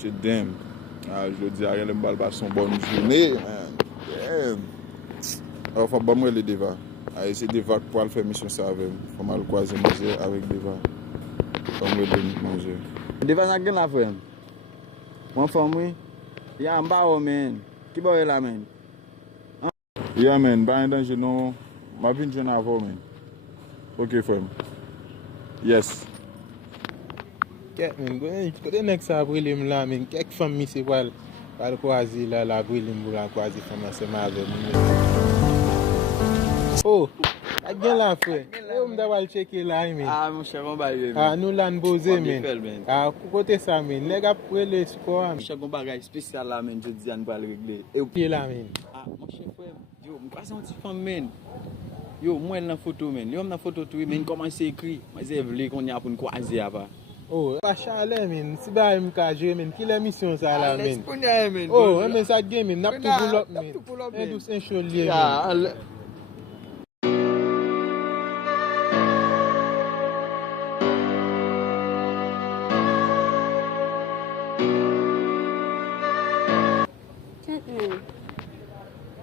C'est dingue. Je dis à rien, le bal passe une bonne journée. Alors, faut pas me les Devah. C'est Devah pour faire mission ça avec. Faut mal croiser manger avec Devah. Faut me manger. Devah n'a rien à faire. Mon femme, oui. Il y a un bar, man. Qui boit là, man? Yeah, man. Pas un danger, non. Ma vie, je n'ai pas, man. Ok, Fanm. Yes. Kote nek sa brilim la men, kek fam mi se pal kwazi la brilim pou la kwazi fam la seman ave men. Oh, ak gen la fwe. Ou mda wal cheke la men. Mon cher, on va y Nou lan boze men. Kote sa men, neg ap prele sko men. Mon cher, on bagay spécial la men, je dis an pa le régler. Pied la men. Mon cher frère, yo, m'pas senti femme men. Yo, moi dans photo men. Yo dans photo tout men commence écrit. Moi c'est vle qu'on y a pour nous croiser apa. Oh, pa chale men, si ba m ka jwe men, ki le mission sa la men. Men. Oh, men sa gen men, nap tou pull up men. En dous en chol liye men.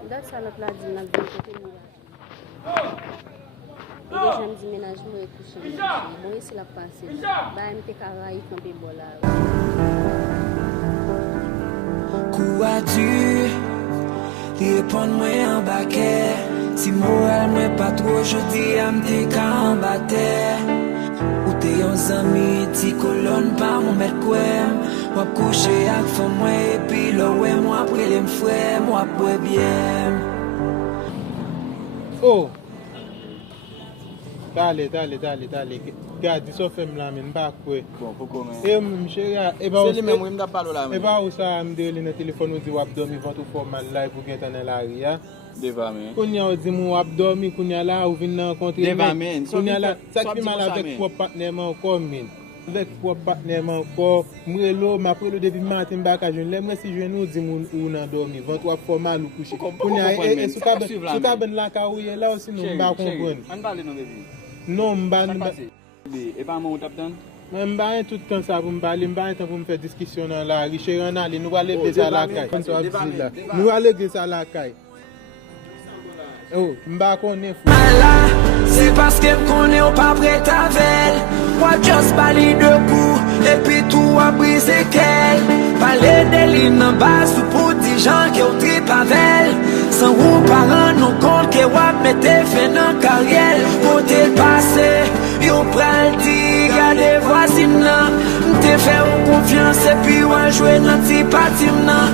Dat salop la di nan vin kote mou ya. E de jan di menaj mou e kouche menaj. Mou e si la pase. Ba m te kara yi kampe bola. Kou a du, li repon mwen an bakè. Si moral mwen pa tro jodi am te ka an batè. Ou te yon zami ti kolon pa mou met kwem. Wap kouche ak fò mwen epi lo wè mwen apre lem fwè mwen ap wè byem. Oh! Dale. Gardy, so fem la men, bak we. Bon, pourquoi men? C'est lui même qui m'a parlé là men. Eba ou sa amde li nan telefon ou di wap dormi 24 man live ou gen tan la ri ya. Devah men. Kounya ou di mou wap dormi, kounya la ou vin nan kontre Devah men. Kounya la, sak fi mal avek pou partnerman ko men. Avec pour partnerman ko, mwelo, ma prelo depi matin baka joun. Le mwen si jwen ou di moun ou nan dormi, 23 formal ou couché. Kounya sou ka ben la ka ou ye la ou si nou mba kompren. An parle non bébé. Non mba Et pas mon tap dan? Mba yon tout temps sa pou mbali, mba yon temps pou mfe diskisyon nan la ri. Che yon ali, nou wale geza la kay. Nou wale geza la kay. Oh, mba konen fou. C'est parce que m'konne ou pas prêt avec. Moi just bali de coup et puis tout a brisé qu'elle. Parler de l'île en bas pour des gens qui ont trip avec. Sans ou parents nous compte que wap mette fin dans carrière. Côté passé, yo pral di gade voisine. M'te fait confiance et puis ou jouer dans ti patim nan.